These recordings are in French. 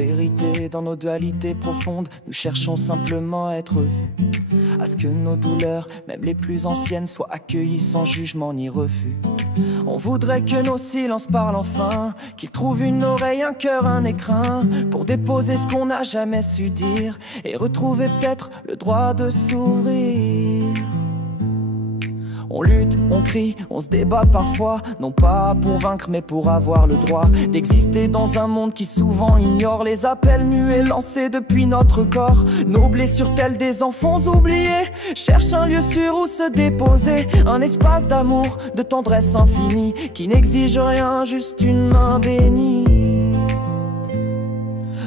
vérité dans nos dualités profondes, nous cherchons simplement à être vus, à ce que nos douleurs, même les plus anciennes, soient accueillies sans jugement ni refus. On voudrait que nos silences parlent enfin, qu'ils trouvent une oreille, un cœur, un écrin, pour déposer ce qu'on n'a jamais su dire et retrouver peut-être le droit de s'ouvrir. On lutte, on crie, on se débat parfois, non pas pour vaincre mais pour avoir le droit d'exister dans un monde qui souvent ignore les appels muets lancés depuis notre corps. Nos blessures telles des enfants oubliés cherchent un lieu sûr où se déposer, un espace d'amour, de tendresse infinie qui n'exige rien, juste une main bénie.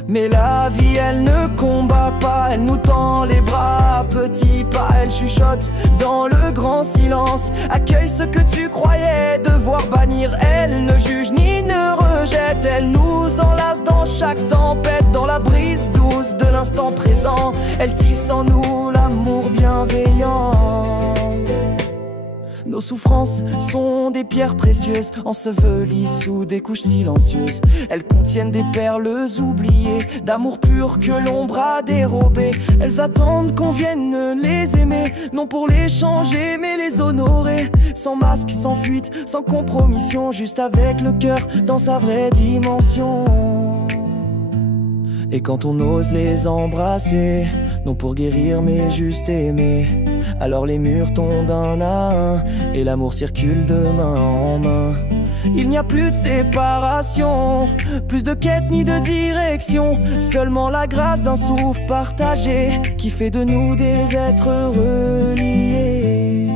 Mais la vie elle ne combat pas, elle nous tend les bras à petits pas, elle chuchote dans le grand silence, accueille ce que tu croyais devoir bannir. Elle ne juge ni ne rejette, elle nous enlace dans chaque tempête, dans la brise douce de l'instant présent, elle tisse en nous l'amour bienveillant. Nos souffrances sont des pierres précieuses, ensevelies sous des couches silencieuses. Elles contiennent des perles oubliées, d'amour pur que l'ombre a dérobé. Elles attendent qu'on vienne les aimer, non pour les changer mais les honorer. Sans masque, sans fuite, sans compromission, juste avec le cœur dans sa vraie dimension. Et quand on ose les embrasser, non pour guérir mais juste aimer, alors les murs tombent un à un et l'amour circule de main en main. Il n'y a plus de séparation, plus de quête ni de direction, seulement la grâce d'un souffle partagé qui fait de nous des êtres reliés.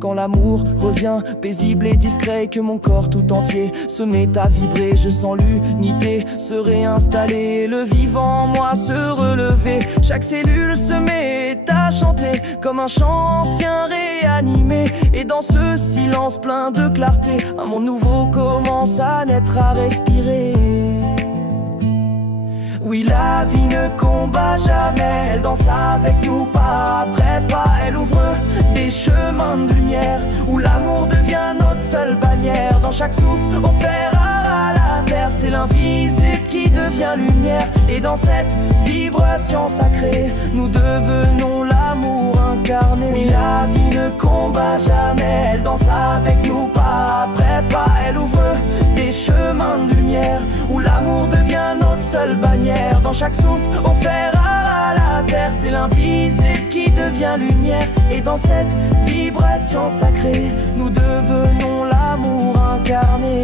Quand l'amour revient paisible et discret, que mon corps tout entier se met à vibrer, je sens l'unité se réinstaller, le vivant en moi se relever. Chaque cellule se met à chanter comme un chant ancien réanimé, et dans ce silence plein de clarté, un monde nouveau commence à naître, à respirer. Oui, la vie ne combat jamais, elle danse avec nous pas après pas. Elle ouvre des chemins de lumière où l'amour devient notre seule bannière. Dans chaque souffle offert à la terre, c'est l'invisible qui devient lumière. Et dans cette vibration sacrée, nous devenons l'amour incarné. Oui, la vie ne combat jamais, elle danse avec nous pas après pas. Elle ouvre des chemins de lumière où l'amour devient notre seule bannière. Dans chaque souffle offert à la terre, c'est l'invisible qui devient lumière. Et dans cette vibration sacrée, nous devenons l'amour incarné.